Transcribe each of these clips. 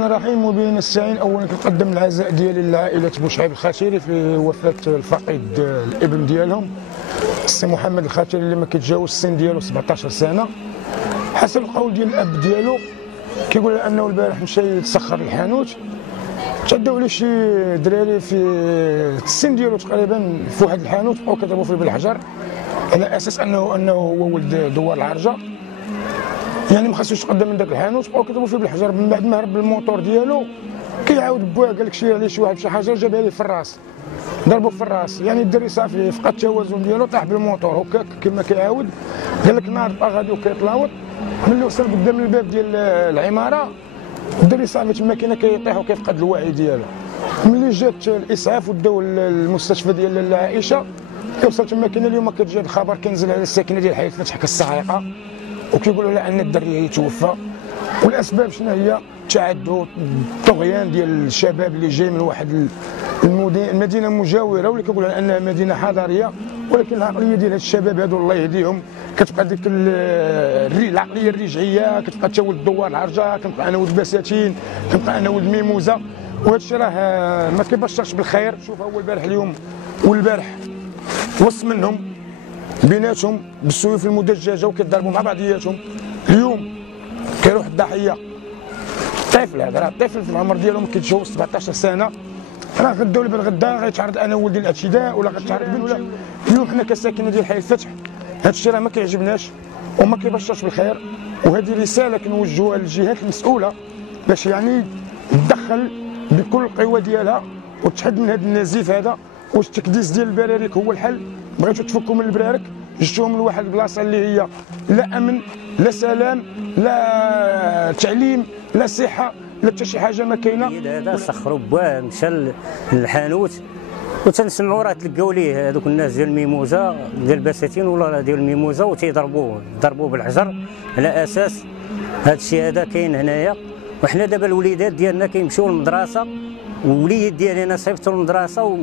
الرحمن الرحيم. وبين الساعين اولا كنقدم العزاء ديالي لعائله بوشعيب الخاتري في وفاه الفقيد الابن ديالهم السي محمد الخاتري اللي ما كيتجاوز السن ديالو 17 سنه. حسب القول ديال الاب ديالو كيقول انه البارح مشى يتسخر الحانوت، تعداو عليه شي دراري في السن ديالو تقريبا في واحد الحانوت، بقاو كيضربوا فيه بالحجر على اساس انه هو ولد دوار العرجه، يعني ما خاصوش يتقدم من ذاك الحانوت. بقاو كيضربوا فيه بالحجر. من بعد ما هرب بالموطور ديالو كيعاود بواه قال لك شي عليه شي واحد بشي حاجه جابها ليه في الراس، ضربوا في الراس، يعني الدري صافي فقد التوازن ديالو، طاح بالموطور هكاك كما كيعاود. قال لك نهار بقى غادي وكيتلاوط، ملي وصل قدام الباب ديال العماره الدري صافي تما كاين كيطيح وكيفقد الوعي ديالو. ملي جات الاسعاف وداو المستشفى ديال العائشه، كيوصل تما كاين اليوم كتجي الخبر كينزل على الساكنه ديال حي فتح كالصاعقه، وكيقولوا على ان الدري يتوفى. والاسباب شنو هي؟ تعدد طغيان ديال الشباب اللي جاي من واحد المدينه مجاوره واللي كيقولوا انها مدينه حضاريه، ولكن العقليه ديال هاد الشباب هادو الله يهديهم كتبقى ديك العقليه الرجعيه، كتبقى تا ولد دوار العرجه، كنبقى انا ولد بساتين، كنبقى انا ولد ميموزه، وهذا الشيء راه ما كيبشرش بالخير. شوف هو البارح اليوم والبارح وسط منهم بيناتهم بالسيوف المدججه وكيضربوا مع بعضياتهم. اليوم كيروح الضحيه طفل، هذا راه طفل في العمر ديالو ما كيتجاوز 17 سنه، راه غدا ولا بالغدا غيتعرض انا ولدي للاعتداء ولا غتعرض بن ولا. اليوم حنا كساكنه ديال حي الفتح هذا الشيء راه ما كيعجبناش وما كيبشرش بالخير، وهذه رساله كنوجهوها للجهات المسؤوله باش يعني تدخل بكل القوى ديالها وتحد من هذا النزيف هذا. واش التكديس ديال البراريك هو الحل؟ بغيتوا تفكوا من البرارك جبتوهم لواحد البلاصه اللي هي لا امن لا سلام لا تعليم لا صحه لا حتى شي حاجه ما كاينه. هذا سخروا بواه مشى للحانوت وتنسمعوا راه تلقاو ليه هذوك الناس ديال الميموزه ديال البساتين ولا ديال الميموزه وتيضربوه بالحجر على اساس هذا الشيء هذا كاين هنايا. وحنا دابا الوليدات ديالنا كيمشيو للمدرسه، والوليد ديالي انا صيفطو للمدرسه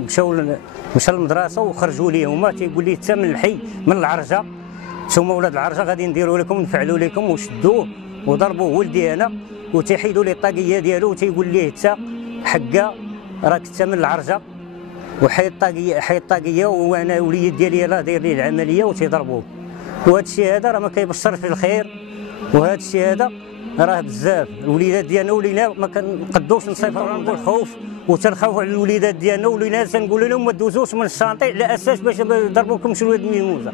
مشى للمدرسه وخرجوا ليه هما تيقول لي حتى من الحي من العرجه نتوما ولاد العرجه غادي نديروا لكم نفعلوا لكم، وشدوه وضربوه ولدي انا وتيحيدوا لي الطاقيه ديالو وتيقول ليه حتى حقا راك حتى من العرجه وحيد الطاقيه وانا وليد ديالي راه داير ليه العمليه وتيضربوه. وهذا الشيء هذا راه ما كيبشرش بالخير، وهذا الشيء هذا راه بزاف. الوليدات ديالنا ولينا ما كنقدوش نصيفطوا نقول خوف وتنخافوا على الوليدات ديالنا، ولينا تنقول لهم ما دوزوش من الشانطي على اساس باش يضربوا لكم شي ولاد ميموزه.